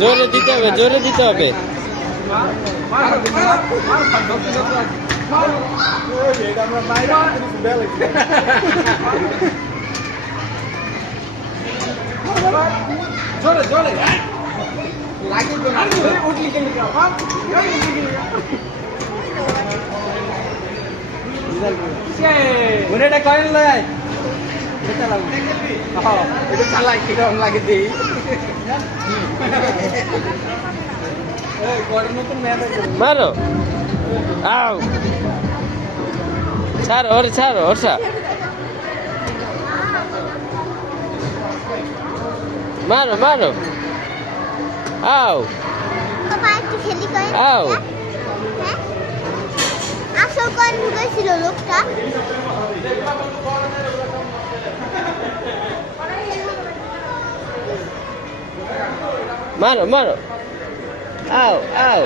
জোরে দিতে হবে, জোরে দিতে হবে। জোরে জোরে লাগে তো না উঠলি কেন এটা করেন লয় এটা লাগে হ্যাঁ এটা চালাই কিরকম লাগে দেই এই গড়ের মতন মেরে মারো, আও ছাড় ওর, ছাড় ওরসা, মারো মারো, আও আও। আসল কোন ঢুকেছিল লোকটা? মারো মারো, আও আও।